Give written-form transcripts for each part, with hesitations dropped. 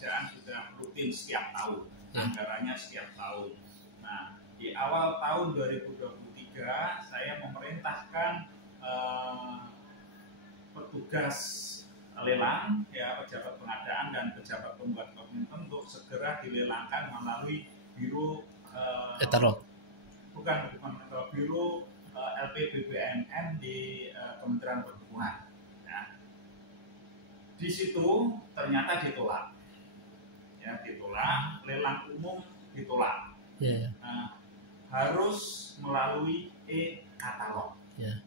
pekerjaan sudah rutin setiap tahun, anggarannya setiap tahun. Nah, di awal tahun 2023 saya memerintahkan petugas lelang, ya, pejabat pengadaan dan pejabat pembuat komitmen untuk segera dilelangkan melalui biro biro LPBBNN di Kementerian Perhubungan. Ya. Di situ ternyata ditolak, ya, ditolak, lelang umum ditolak. Harus melalui e-katalog. Ya.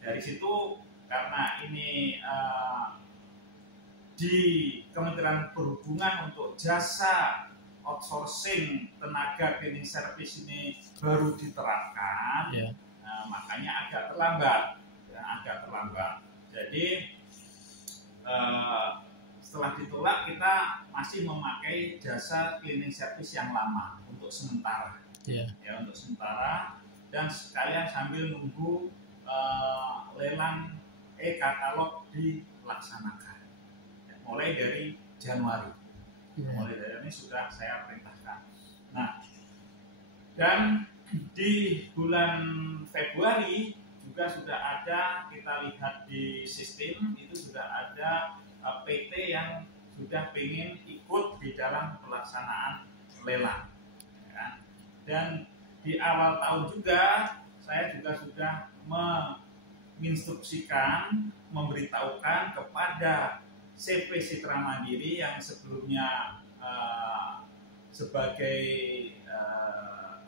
Dari situ karena ini di Kementerian Perhubungan untuk jasa outsourcing tenaga cleaning service ini baru diterapkan, makanya agak terlambat. Jadi setelah ditolak kita masih memakai jasa cleaning service yang lama untuk sementara, ya, untuk sementara, dan sekalian sambil nunggu lelang e-katalog dilaksanakan, ya, mulai dari Januari. Mulai dari ini sudah saya perintahkan. Nah, dan di bulan Februari juga sudah ada, kita lihat di sistem itu sudah ada PT yang sudah ingin ikut di dalam pelaksanaan lelang. Ya. Dan di awal tahun juga saya juga sudah menginstruksikan, memberitahukan kepada CP Citra Mandiri yang sebelumnya sebagai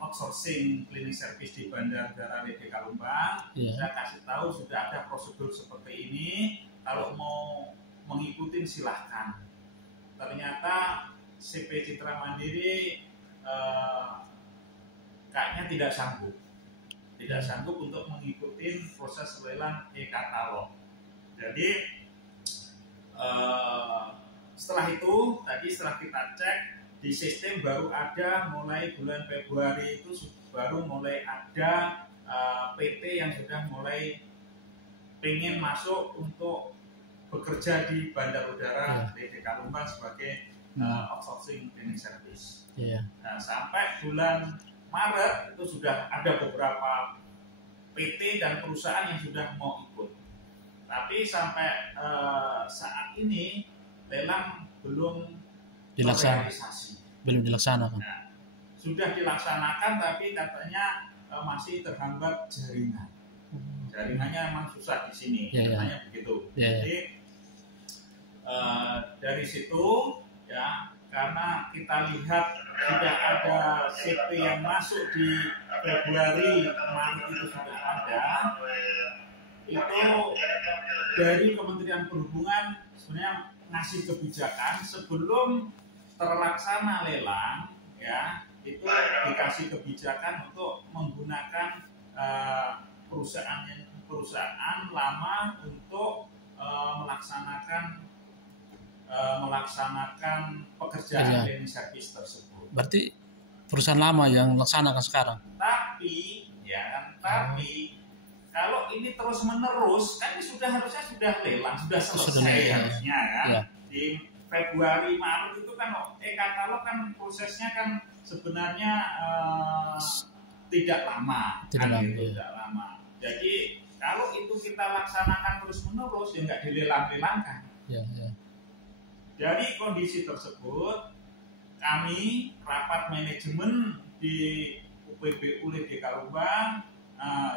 outsourcing cleaning service di Bandar Udara Lede Kalumbang, saya kasih tahu sudah ada prosedur seperti ini. Kalau mau mengikuti silahkan. Ternyata CP Citra Mandiri kayaknya tidak sanggup untuk mengikuti proses lelang e-katalog. Jadi setelah itu tadi setelah kita cek di sistem baru ada mulai bulan Februari itu baru mulai ada PT yang sudah mulai pengen masuk untuk bekerja di Bandar Udara Lede Kalumbang sebagai outsourcing cleaning service. Nah, sampai bulan Maret itu sudah ada beberapa PT dan perusahaan yang sudah mau ikut. Tapi sampai saat ini lelang belum dilaksanakan. Nah, sudah dilaksanakan tapi katanya masih terhambat jaringan. Jaringannya memang susah di sini, katanya begitu. Jadi dari situ, ya, karena kita lihat sudah ada CP yang masuk di Februari, Maret itu sudah ada. Itu dari Kementerian Perhubungan sebenarnya ngasih kebijakan sebelum terlaksana lelang, ya, itu dikasih kebijakan untuk menggunakan perusahaan lama untuk melaksanakan pekerjaan cleaning service tersebut. Berarti perusahaan lama yang melaksanakan sekarang. Tapi kalau ini terus menerus, kan ini harusnya sudah lelang, sudah selesai harusnya kan. Di Februari Maret itu kan e-katalog kan prosesnya kan sebenarnya tidak lama. Tidak lama. Jadi kalau itu kita laksanakan terus menerus, ya nggak dilelang-lelangkan. Dari kondisi tersebut, kami rapat manajemen di UPBU Lede Kalumbang.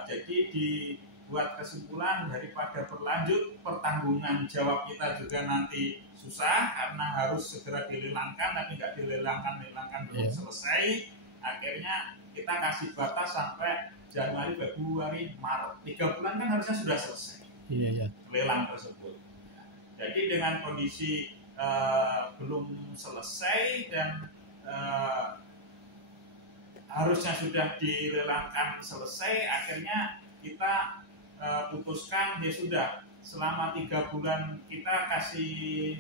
Jadi dibuat kesimpulan daripada berlanjut pertanggungan jawab kita juga nanti susah karena harus segera dilelangkan, tapi nggak dilelangkan belum selesai. Akhirnya kita kasih batas sampai Januari, Februari, Maret, 3 bulan kan harusnya sudah selesai lelang tersebut. Jadi dengan kondisi belum selesai dan harusnya sudah dilelangkan selesai, akhirnya kita putuskan ya sudah selama 3 bulan kita kasih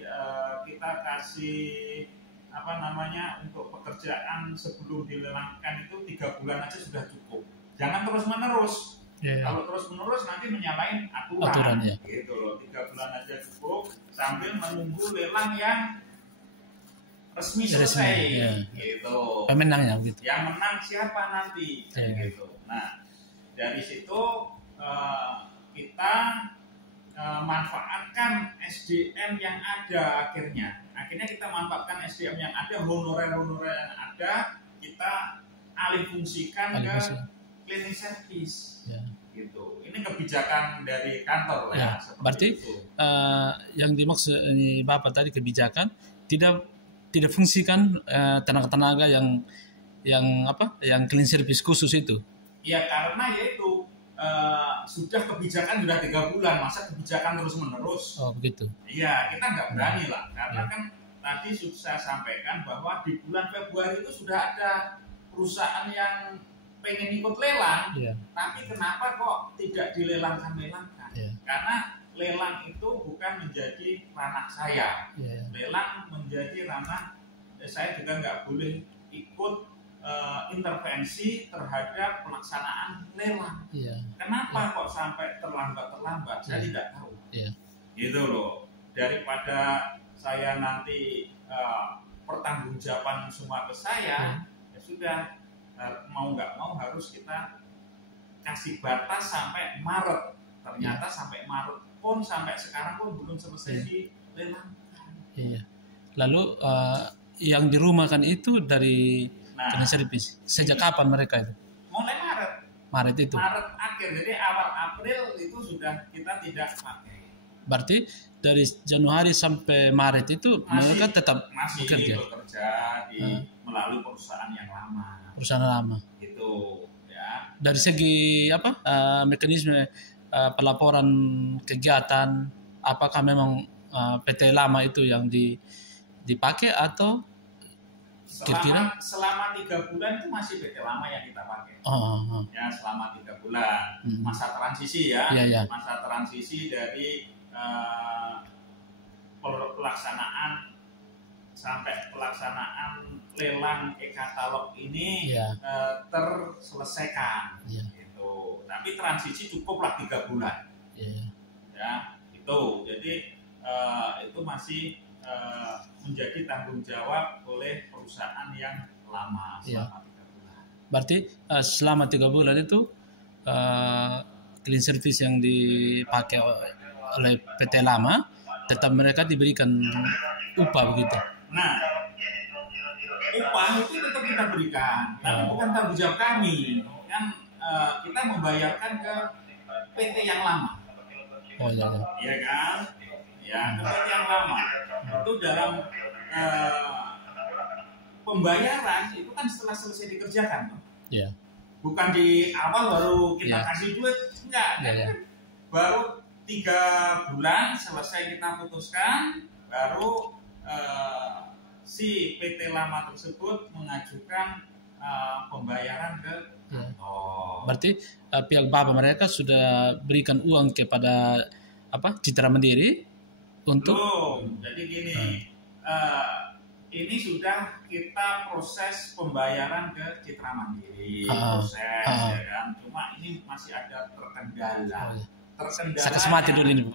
untuk pekerjaan sebelum dilelangkan itu 3 bulan aja sudah cukup. Jangan terus menerus. Kalau terus menerus nanti menyalahin aturan gitu loh. 3 bulan aja cukup sambil menunggu lelang yang resmi selesai, ya. gitu. Pemenangnya gitu. Yang menang siapa nanti, gitu. Nah, dari situ kita manfaatkan SDM yang ada akhirnya kita manfaatkan SDM yang ada, honorer yang ada, kita alih fungsikan ke cleaning service, gitu. Ini kebijakan dari kantor ya. Berarti yang dimaksud ini Bapak tadi kebijakan tidak fungsikan tenaga yang clean service khusus itu. Ya karena yaitu sudah kebijakan sudah 3 bulan, masa kebijakan terus menerus. Oh begitu. Iya, kita nggak berani lah, karena kan tadi sudah saya sampaikan bahwa di bulan Februari itu sudah ada perusahaan yang pengen ikut lelang, tapi kenapa kok tidak dilelangkan? Karena lelang itu bukan menjadi ranah saya, lelang menjadi ranah saya juga nggak boleh ikut intervensi terhadap pelaksanaan lelang. Kenapa kok sampai terlambat? Saya tidak tahu. Gitu loh. Daripada saya nanti pertanggungjawaban semua ke saya, ya sudah, mau nggak mau harus kita kasih batas sampai Maret. Ternyata sampai Maret pun, sampai sekarang pun belum selesai dilelangkan. Lalu yang dirumahkan itu dari cleaning service sejak kapan mereka itu? Mulai Maret itu. Maret akhir, jadi awal April itu sudah kita tidak pakai. Berarti dari Januari sampai Maret itu mereka tetap bekerja melalui perusahaan yang lama. Perusahaan lama. Gitu ya. Dari segi mekanisme pelaporan kegiatan, apakah memang PT lama itu yang dipakai atau selama 3 bulan itu masih PT lama yang kita pakai. Ya, selama 3 bulan masa transisi ya. Masa transisi dari pelaksanaan sampai pelaksanaan lelang e-katalog ini terselesaikan. Gitu. Tapi transisi cukuplah 3 bulan. Ya, itu. Jadi itu masih menjadi tanggung jawab oleh perusahaan yang lama selama 3 bulan. Berarti selama 3 bulan itu clean service yang dipakai oleh PT lama tetap mereka diberikan upah begitu. Nah, upah itu tetap kita berikan, tapi bukan tanggung jawab kami. Kan kita membayarkan ke PT yang lama. Iya kan? Ya, ke PT yang lama. Itu dalam pembayaran itu kan setelah selesai dikerjakan, bukan di awal baru kita kasih duit, enggak. Baru 3 bulan selesai kita putuskan, baru si PT lama tersebut mengajukan pembayaran ke kantor. Berarti pihak Bapak mereka sudah berikan uang kepada Citra Mandiri untuk? Belum. Jadi gini, ini sudah kita proses pembayaran ke Citra Mandiri, proses ya kan. Cuma ini masih ada terkendala. Saya kasih mati dulu ini, Bu.